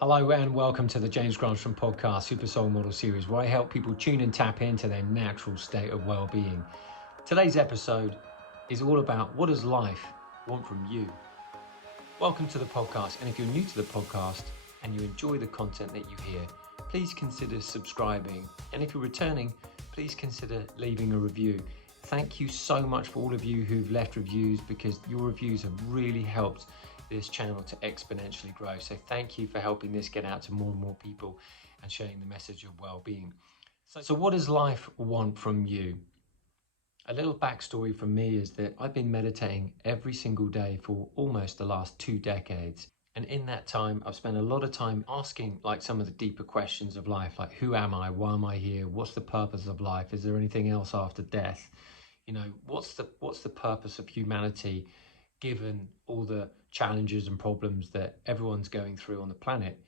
Hello and welcome to the James Granström Podcast Super Soul Model Series, where I help people tune and tap into their natural state of well-being. Today's episode is all about what does life want from you? Welcome to the podcast, and if you're new to the podcast and you enjoy the content that you hear, please consider subscribing, and if you're returning, please consider leaving a review. Thank you so much for all of you who've left reviews, because your reviews have really helped this channel to exponentially grow. So thank you for helping this get out to more and more people and sharing the message of well-being. So what does life want from you? A little backstory from me is that I've been meditating every single day for almost the last 2 decades. And in that time, I've spent a lot of time asking some of the deeper questions of life, like who am I? Why am I here? What's the purpose of life? Is there anything else after death? What's the purpose of humanity, given all the challenges and problems that everyone's going through on the planet?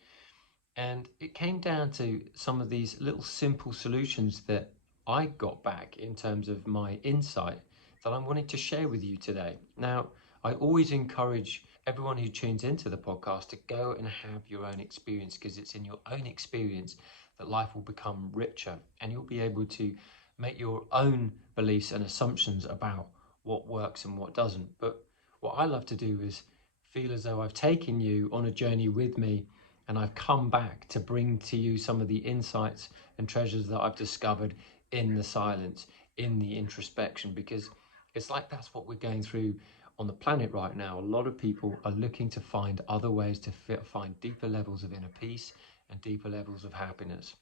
And it came down to some of these little simple solutions that I got back in terms of my insight that I'm wanting to share with you today. Now, I always encourage everyone who tunes into the podcast to go and have your own experience, because it's in your own experience that life will become richer, and you'll be able to make your own beliefs and assumptions about what works and what doesn't. But what I love to do is feel as though I've taken you on a journey with me, and I've come back to bring to you some of the insights and treasures that I've discovered in the silence, in the introspection, because it's like that's what we're going through on the planet right now. A lot of people are looking to find other ways to find deeper levels of inner peace and deeper levels of happiness.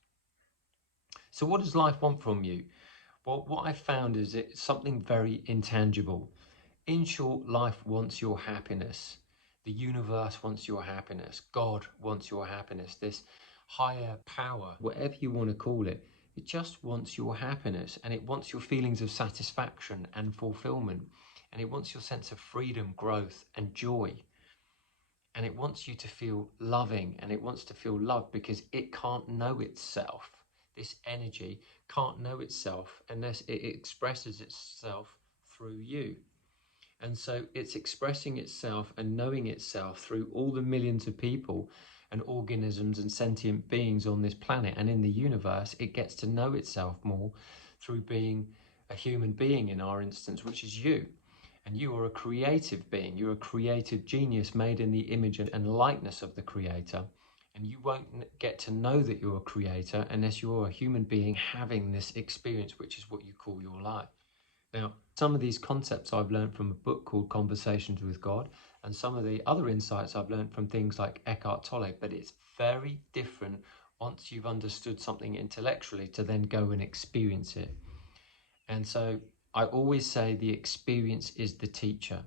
So what does life want from you? Well, what I found is it's something very intangible. In short, life wants your happiness. The universe wants your happiness. God wants your happiness. This higher power, whatever you want to call it, it just wants your happiness, and it wants your feelings of satisfaction and fulfillment, and it wants your sense of freedom, growth, and joy. And it wants you to feel loving, and it wants to feel loved, because it can't know itself. This energy can't know itself unless it expresses itself through you. And so it's expressing itself and knowing itself through all the millions of people and organisms and sentient beings on this planet and in the universe. It gets to know itself more through being a human being, in our instance, which is you. And you are a creative being. You're a creative genius made in the image and likeness of the Creator. And you won't get to know that you're a creator unless you're a human being having this experience, which is what you call your life. Now, some of these concepts I've learned from a book called Conversations with God, and some of the other insights I've learned from things like Eckhart Tolle, but it's very different once you've understood something intellectually to then go and experience it. And so I always say the experience is the teacher.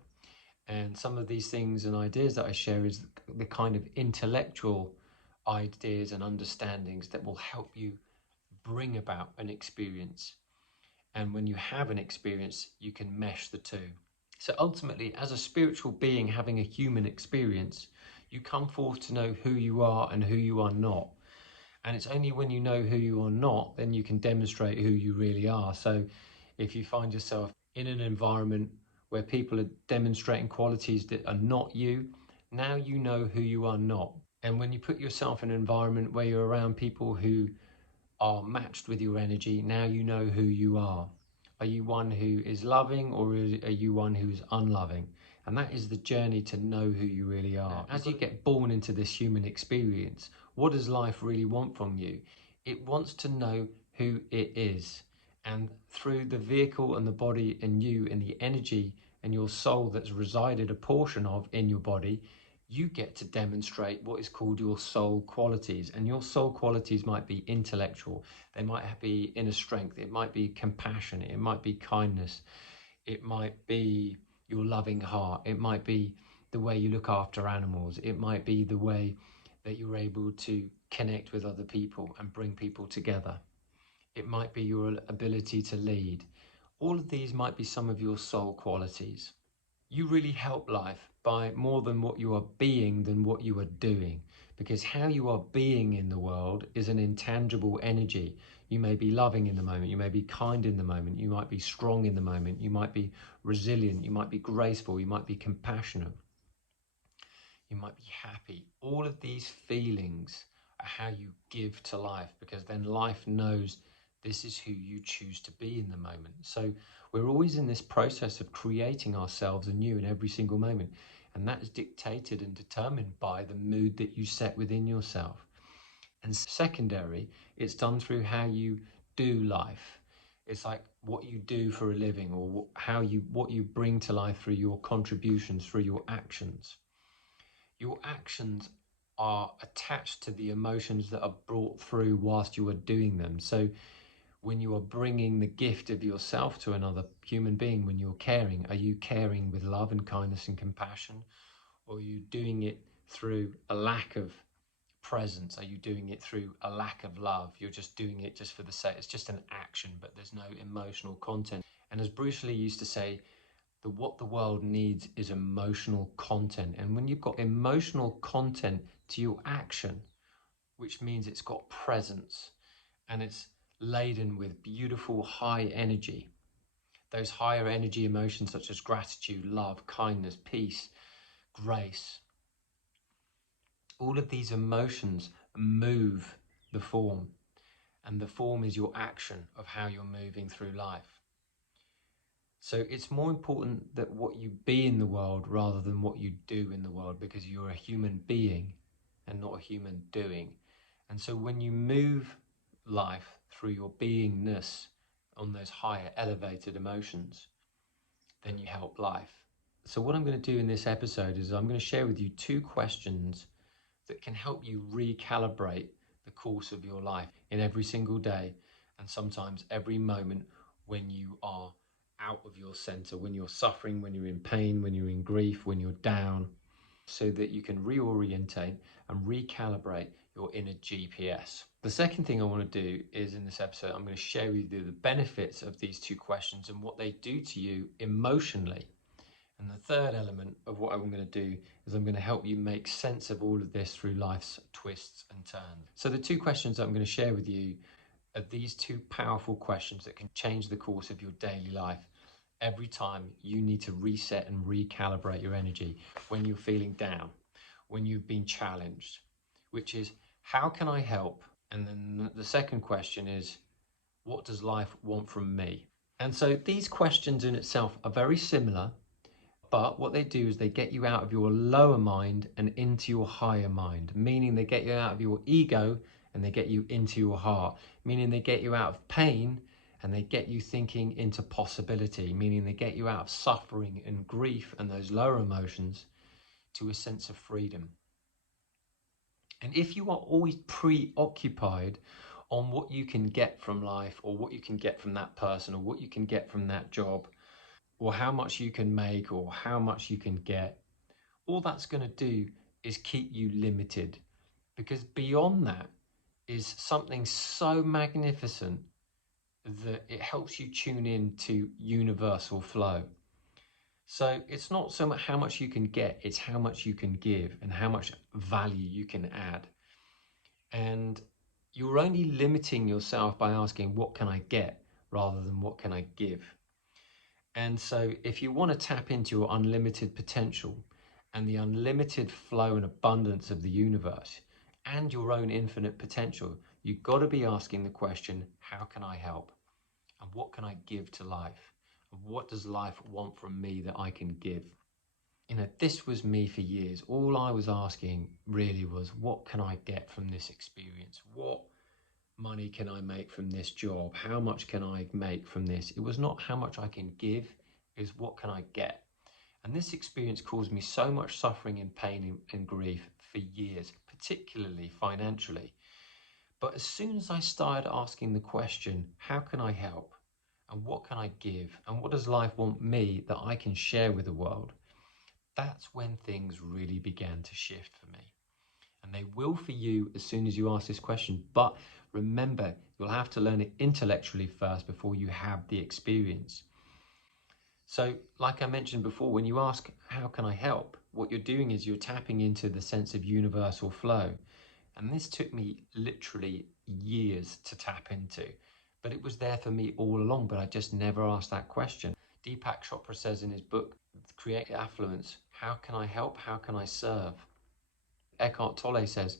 And some of these things and ideas that I share is the kind of intellectual ideas and understandings that will help you bring about an experience. And when you have an experience, you can mesh the two. So ultimately, as a spiritual being having a human experience, you come forth to know who you are and who you are not. And it's only when you know who you are not, then you can demonstrate who you really are. So if you find yourself in an environment where people are demonstrating qualities that are not you, now you know who you are not. And when you put yourself in an environment where you're around people who are matched with your energy, now you know who you are. Are you one who is loving, or are you one who's unloving? And that is the journey to know who you really are. As you get born into this human experience, what does life really want from you? It wants to know who it is. And through the vehicle and the body and you and the energy and your soul that's resided a portion of in your body, you get to demonstrate what is called your soul qualities. And your soul qualities might be intellectual, they might be inner strength, it might be compassionate, it might be kindness, it might be your loving heart, it might be the way you look after animals, it might be the way that you're able to connect with other people and bring people together, it might be your ability to lead. All of these might be some of your soul qualities. You really help life by more than what you are being than what you are doing, because how you are being in the world is an intangible energy. You may be loving in the moment, you may be kind in the moment, you might be strong in the moment, you might be resilient, you might be graceful, you might be compassionate. you might be happy. All of these feelings are how you give to life, because then life knows this is who you choose to be in the moment. So we're always in this process of creating ourselves anew in every single moment. And that is dictated and determined by the mood that you set within yourself. And secondary, it's done through how you do life. It's like what you do for a living, or what you bring to life through your contributions, through your actions. Your actions are attached to the emotions that are brought through whilst you are doing them. So when you are bringing the gift of yourself to another human being, when you're caring, are you caring with love and kindness and compassion? Or are you doing it through a lack of presence? Are you doing it through a lack of love? You're just doing it just for the sake. It's just an action, but there's no emotional content. And as Bruce Lee used to say, what the world needs is emotional content. And when you've got emotional content to your action, which means it's got presence and it's laden with beautiful high energy, those higher energy emotions such as gratitude, love, kindness, peace, grace, all of these emotions move the form, and the form is your action of how you're moving through life. So it's more important that what you be in the world rather than what you do in the world, because you're a human being and not a human doing. And so when you move life through your beingness on those higher elevated emotions, then you help life. So what I'm going to do in this episode is I'm going to share with you 2 questions that can help you recalibrate the course of your life in every single day, and sometimes every moment when you are out of your center, when you're suffering, when you're in pain, when you're in grief, when you're down, so that you can reorientate and recalibrate your inner GPS. The second thing I want to do is, in this episode, I'm going to share with you the benefits of these 2 questions and what they do to you emotionally. And the third element of what I'm going to do is I'm going to help you make sense of all of this through life's twists and turns. So the 2 questions that I'm going to share with you are these 2 powerful questions that can change the course of your daily life every time you need to reset and recalibrate your energy when you're feeling down, when you've been challenged, which is, how can I help? And then the second question is, what does life want from me? And so these questions in itself are very similar, but what they do is they get you out of your lower mind and into your higher mind, meaning they get you out of your ego and they get you into your heart, meaning they get you out of pain and they get you thinking into possibility, meaning they get you out of suffering and grief and those lower emotions to a sense of freedom. And if you are always preoccupied on what you can get from life, or what you can get from that person, or what you can get from that job, or how much you can make, or how much you can get, all that's going to do is keep you limited, because beyond that is something so magnificent that it helps you tune in to universal flow. So it's not so much how much you can get, it's how much you can give and how much value you can add. And you're only limiting yourself by asking, what can I get, rather than what can I give? And so if you want to tap into your unlimited potential and the unlimited flow and abundance of the universe and your own infinite potential, you've got to be asking the question, how can I help? And what can I give to life? And what does life want from me that I can give? This was me for years. All I was asking really was, what can I get from this experience? What money can I make from this job? How much can I make from this? It was not how much I can give, is what can I get? And this experience caused me so much suffering and pain and grief for years, particularly financially. But as soon as I started asking the question, how can I help? And what can I give? And what does life want me that I can share with the world? That's when things really began to shift for me. And they will for you as soon as you ask this question. But remember, you'll have to learn it intellectually first before you have the experience. So like I mentioned before, when you ask, how can I help? What you're doing is you're tapping into the sense of universal flow. And this took me literally years to tap into, but it was there for me all along, but I just never asked that question. Deepak Chopra says in his book, Create Affluence, how can I help? How can I serve? Eckhart Tolle says,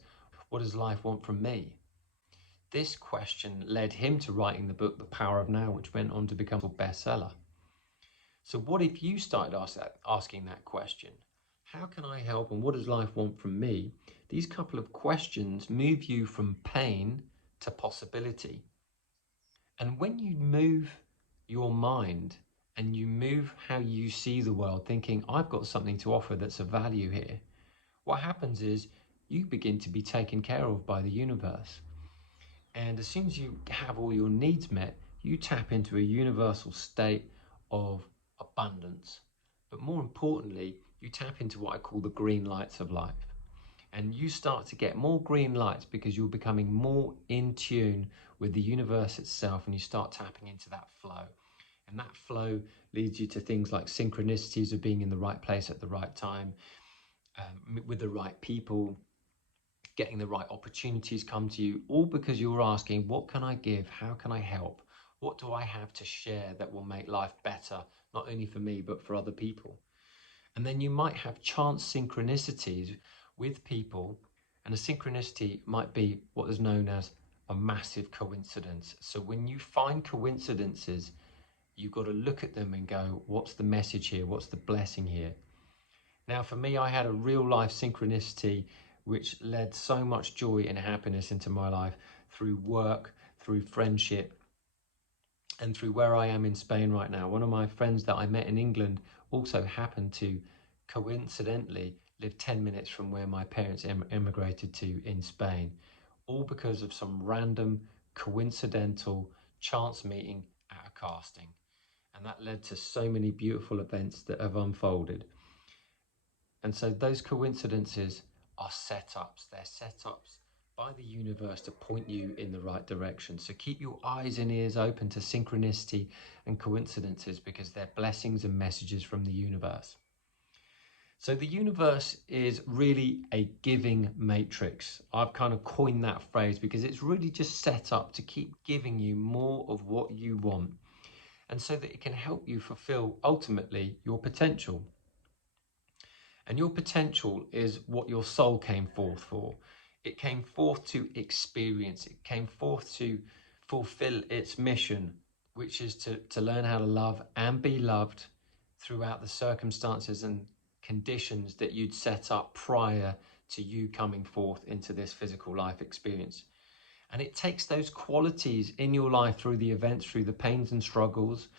what does life want from me? This question led him to writing the book, The Power of Now, which went on to become a bestseller. So what if you started asking that question? How can I help and what does life want from me? These couple of questions move you from pain to possibility. And when you move your mind and you move how you see the world, thinking, I've got something to offer that's of value here, what happens is you begin to be taken care of by the universe. And as soon as you have all your needs met, you tap into a universal state of abundance. But more importantly, you tap into what I call the green lights of life. And you start to get more green lights because you're becoming more in tune with the universe itself, and you start tapping into that flow. And that flow leads you to things like synchronicities of being in the right place at the right time, with the right people, getting the right opportunities come to you, all because you're asking, what can I give? How can I help? What do I have to share that will make life better, not only for me, but for other people? And then you might have chance synchronicities with people, and a synchronicity might be what is known as a massive coincidence. So when you find coincidences, you've got to look at them and go, what's the message here? What's the blessing here? Now, for me, I had a real life synchronicity which led so much joy and happiness into my life through work, through friendship, and through where I am in Spain right now. One of my friends that I met in England also happened to coincidentally live 10 minutes from where my parents emigrated to in Spain, all because of some random, coincidental chance meeting at a casting. And that led to so many beautiful events that have unfolded. And so those coincidences are setups. They're setups by the universe to point you in the right direction. So keep your eyes and ears open to synchronicity and coincidences, because they're blessings and messages from the universe. So the universe is really a giving matrix. I've kind of coined that phrase because it's really just set up to keep giving you more of what you want, and so that it can help you fulfill ultimately your potential. And your potential is what your soul came forth for. It came forth to experience. It came forth to fulfill its mission, which is to learn how to love and be loved throughout the circumstances and conditions that you'd set up prior to you coming forth into this physical life experience. And it takes those qualities in your life through the events, through the pains and struggles,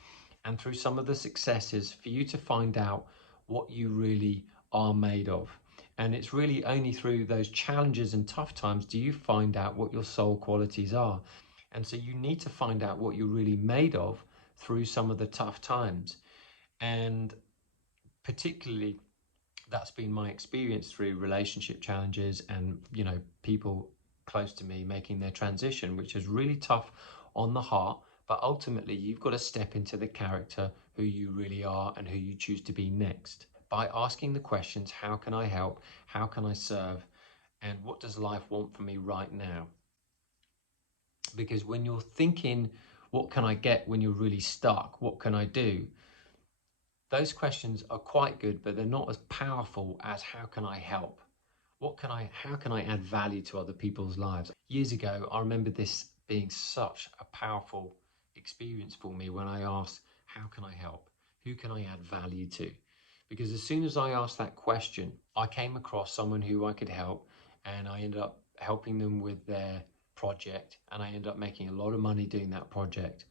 and through some of the successes for you to find out what you really are made of. And it's really only through those challenges and tough times do you find out what your soul qualities are. And so you need to find out what you're really made of through some of the tough times. And particularly that's been my experience through relationship challenges and, people close to me making their transition, which is really tough on the heart. But ultimately, you've got to step into the character who you really are and who you choose to be next by asking the questions, how can I help? How can I serve? And what does life want from me right now? Because when you're thinking, what can I get, when you're really stuck, what can I do? Those questions are quite good, but they're not as powerful as how can I help? How can I add value to other people's lives? Years ago, I remember this being such a powerful experience for me when I asked, how can I help? Who can I add value to? Because as soon as I asked that question, I came across someone who I could help, and I ended up helping them with their project, and I ended up making a lot of money doing that project.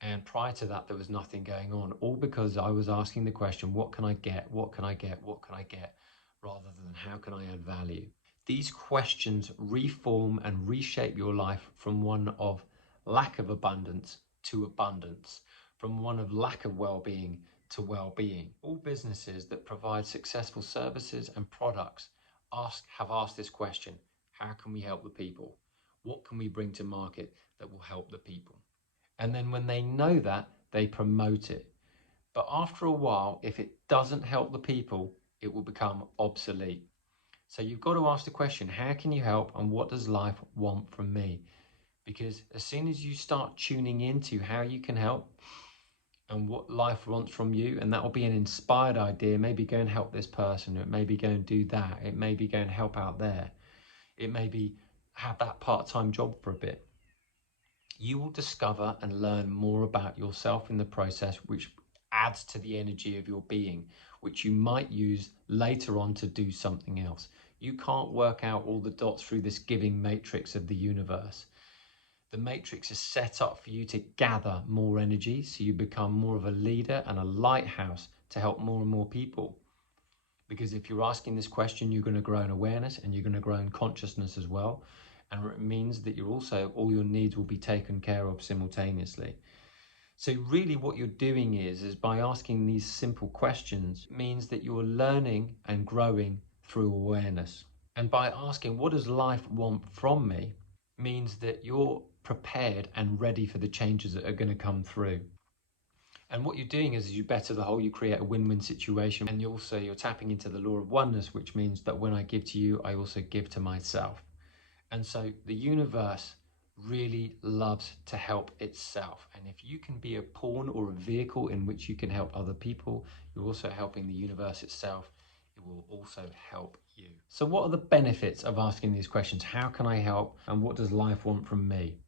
And prior to that, there was nothing going on, all because I was asking the question, what can I get? What can I get? What can I get? Rather than how can I add value? These questions reform and reshape your life from one of lack of abundance to abundance, from one of lack of well-being to well-being. All businesses that provide successful services and products have asked this question: how can we help the people? What can we bring to market that will help the people? And then when they know that, they promote it. But after a while, if it doesn't help the people, it will become obsolete. So you've got to ask the question, how can you help and what does life want from me? Because as soon as you start tuning into how you can help, and what life wants from you, and that will be an inspired idea. Maybe go and help this person, or it maybe go and do that, it maybe go and help out there, it may be have that part-time job for a bit. You will discover and learn more about yourself in the process, which adds to the energy of your being, which you might use later on to do something else. You can't work out all the dots through this giving matrix of the universe. The matrix is set up for you to gather more energy, so you become more of a leader and a lighthouse to help more and more people. Because if you're asking this question, you're going to grow in awareness and you're going to grow in consciousness as well. And it means that you're also, all your needs will be taken care of simultaneously. So really what you're doing is by asking these simple questions means that you're learning and growing through awareness. And by asking, what does life want from me, means that you're prepared and ready for the changes that are going to come through. And what you're doing is you better the whole, you create a win-win situation, and you're tapping into the law of oneness, which means that when I give to you, I also give to myself. And so the universe really loves to help itself. And if you can be a pawn or a vehicle in which you can help other people, you're also helping the universe itself. It will also help you. So what are the benefits of asking these questions? How can I help? And what does life want from me?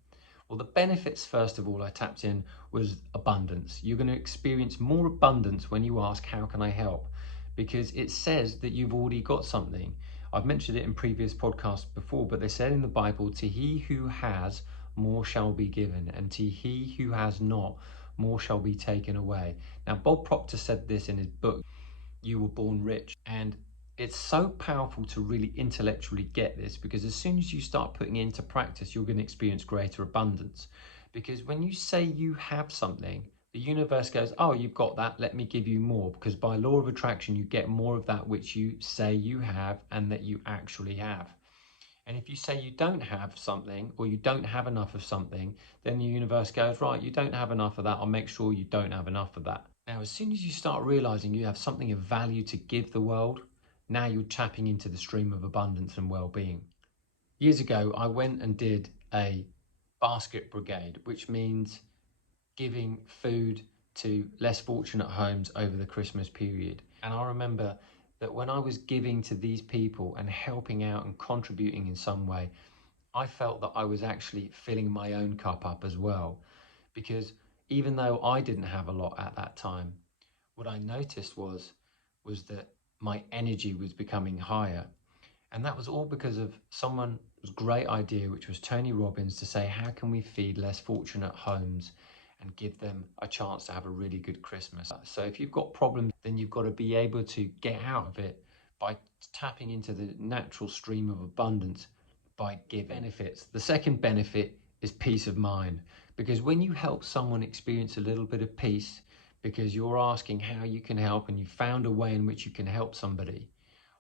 Well, the benefits, first of all, I tapped in was abundance. You're going to experience more abundance when you ask, how can I help? Because it says that you've already got something. I've mentioned it in previous podcasts before, but they said in the Bible, to he who has, more shall be given, and to he who has not, more shall be taken away. Now, Bob Proctor said this in his book, You Were Born Rich, and it's so powerful to really intellectually get this, because as soon as you start putting it into practice, you're going to experience greater abundance. Because when you say you have something, the universe goes, oh, you've got that, let me give you more. Because by law of attraction, you get more of that which you say you have and that you actually have. And if you say you don't have something, or you don't have enough of something, then the universe goes, right, you don't have enough of that, I'll make sure you don't have enough of that. Now, as soon as you start realizing you have something of value to give the world, now you're tapping into the stream of abundance and well-being. Years ago, I went and did a basket brigade, which means giving food to less fortunate homes over the Christmas period. And I remember that when I was giving to these people and helping out and contributing in some way, I felt that I was actually filling my own cup up as well. Because even though I didn't have a lot at that time, what I noticed was that my energy was becoming higher. And that was all because of someone's great idea, which was Tony Robbins, to say, how can we feed less fortunate homes and give them a chance to have a really good Christmas? So if you've got problems, then you've got to be able to get out of it by tapping into the natural stream of abundance by giving. Benefits. The second benefit is peace of mind, because when you help someone experience a little bit of peace, because you're asking how you can help and you found a way in which you can help somebody,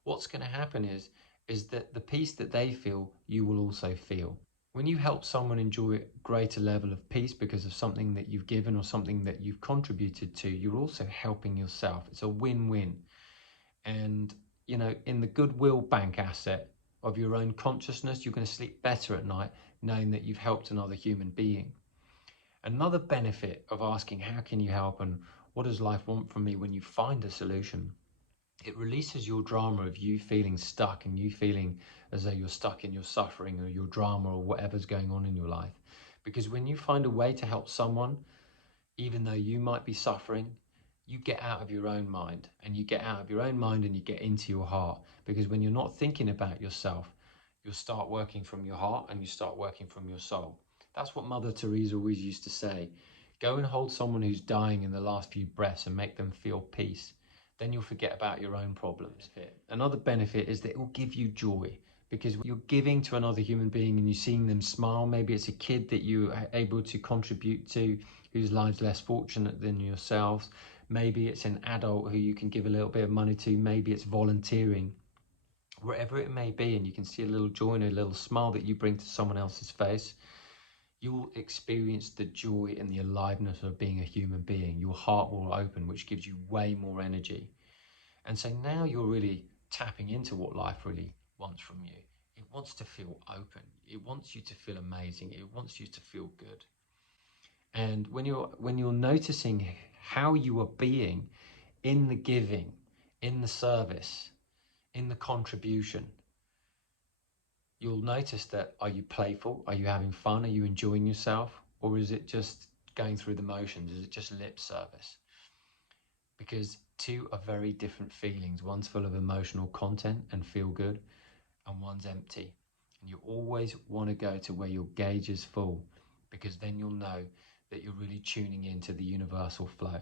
what's going to happen is that the peace that they feel, you will also feel. When you help someone enjoy a greater level of peace because of something that you've given or something that you've contributed to, you're also helping yourself. It's a win-win. And, you know, in the goodwill bank asset of your own consciousness, you're going to sleep better at night knowing that you've helped another human being. Another benefit of asking, how can you help, and what does life want from me, when you find a solution, it releases your drama of you feeling stuck and you feeling as though you're stuck in your suffering or your drama or whatever's going on in your life. Because when you find a way to help someone, even though you might be suffering, you get out of your own mind, and you get out of your own mind and you get into your heart. Because when you're not thinking about yourself, you'll start working from your heart and you start working from your soul. That's what Mother Teresa always used to say. Go and hold someone who's dying in the last few breaths and make them feel peace. Then you'll forget about your own problems. Another benefit is that it will give you joy, because you're giving to another human being and you're seeing them smile. Maybe it's a kid that you are able to contribute to whose lives less fortunate than yourselves. Maybe it's an adult who you can give a little bit of money to. Maybe it's volunteering. Wherever it may be, and you can see a little joy and a little smile that you bring to someone else's face, you'll experience the joy and the aliveness of being a human being. Your heart will open, which gives you way more energy. And so now you're really tapping into what life really wants from you. It wants to feel open. It wants you to feel amazing. It wants you to feel good. And when you're noticing how you are being in the giving, in the service, in the contribution, you'll notice that, are you playful? Are you having fun? Are you enjoying yourself? Or is it just going through the motions? Is it just lip service? Because two are very different feelings. One's full of emotional content and feel good, and one's empty. And you always want to go to where your gauge is full, because then you'll know that you're really tuning into the universal flow.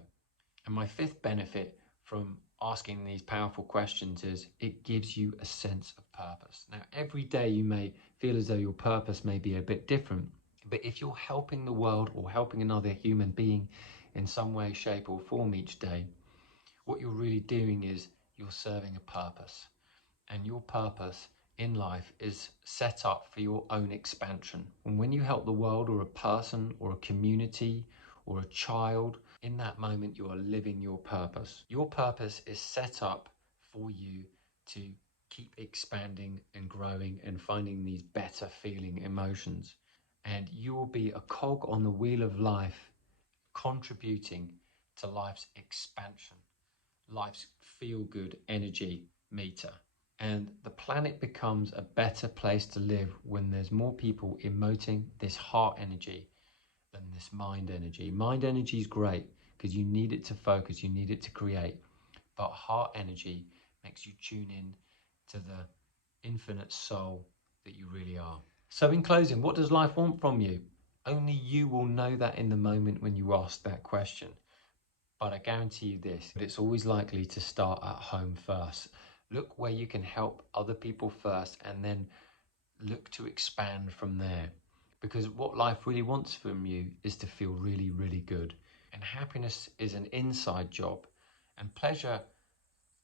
And my fifth benefit from asking these powerful questions is it gives you a sense of purpose. Now, every day you may feel as though your purpose may be a bit different, but if you're helping the world or helping another human being in some way, shape or form each day, what you're really doing is you're serving a purpose. And your purpose in life is set up for your own expansion. And when you help the world or a person or a community or a child, in that moment you are living your purpose. Your purpose is set up for you to keep expanding and growing and finding these better feeling emotions. And you will be a cog on the wheel of life, contributing to life's expansion, life's feel-good energy meter. And the planet becomes a better place to live when there's more people emoting this heart energy than this mind energy. Mind energy is great because you need it to focus, you need it to create. But heart energy makes you tune in to the infinite soul that you really are. So in closing, what does life want from you? Only you will know that in the moment when you ask that question. But I guarantee you this, that it's always likely to start at home first. Look where you can help other people first, and then look to expand from there. Because what life really wants from you is to feel really, really good. And happiness is an inside job, and pleasure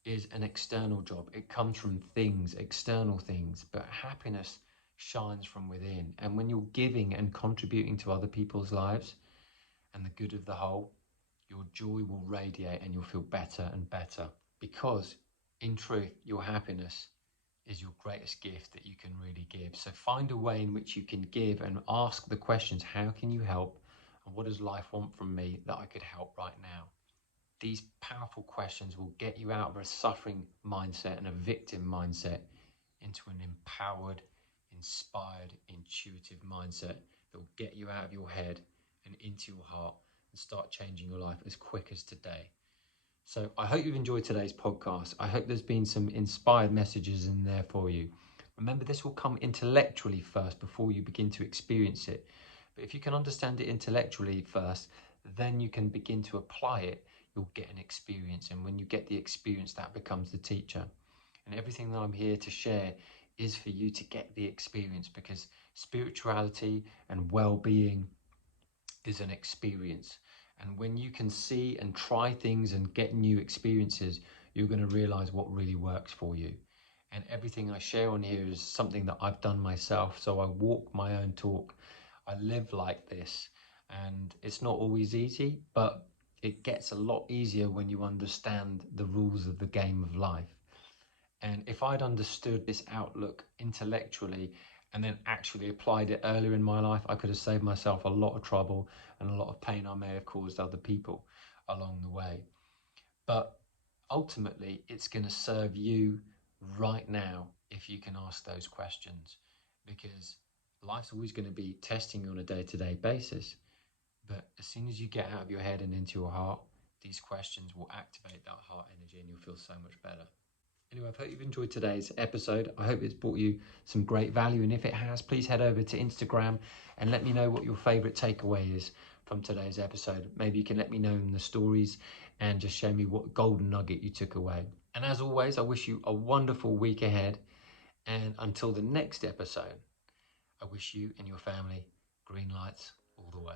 is an external job. It comes from things, external things, but happiness shines from within. And when you're giving and contributing to other people's lives and the good of the whole, your joy will radiate and you'll feel better and better, because in truth, your happiness is your greatest gift that you can really give. So find a way in which you can give and ask the questions, how can you help? And what does life want from me that I could help right now? These powerful questions will get you out of a suffering mindset and a victim mindset into an empowered, inspired, intuitive mindset that will get you out of your head and into your heart and start changing your life as quick as today. So I hope you've enjoyed today's podcast. I hope there's been some inspired messages in there for you. Remember, this will come intellectually first before you begin to experience it. But if you can understand it intellectually first, then you can begin to apply it. You'll get an experience. And when you get the experience, that becomes the teacher. And everything that I'm here to share is for you to get the experience, because spirituality and well-being is an experience. And when you can see and try things and get new experiences, you're going to realize what really works for you. And everything I share on here is something that I've done myself. So I walk my own talk. I live like this. And it's not always easy, but it gets a lot easier when you understand the rules of the game of life. And if I'd understood this outlook intellectually and then actually applied it earlier in my life, I could have saved myself a lot of trouble and a lot of pain I may have caused other people along the way. But ultimately, it's going to serve you right now if you can ask those questions, because life's always going to be testing you on a day-to-day basis. But as soon as you get out of your head and into your heart, these questions will activate that heart energy and you'll feel so much better. Anyway, I hope you've enjoyed today's episode. I hope it's brought you some great value. And if it has, please head over to Instagram and let me know what your favorite takeaway is from today's episode. Maybe you can let me know in the stories and just show me what golden nugget you took away. And as always, I wish you a wonderful week ahead. And until the next episode, I wish you and your family green lights all the way.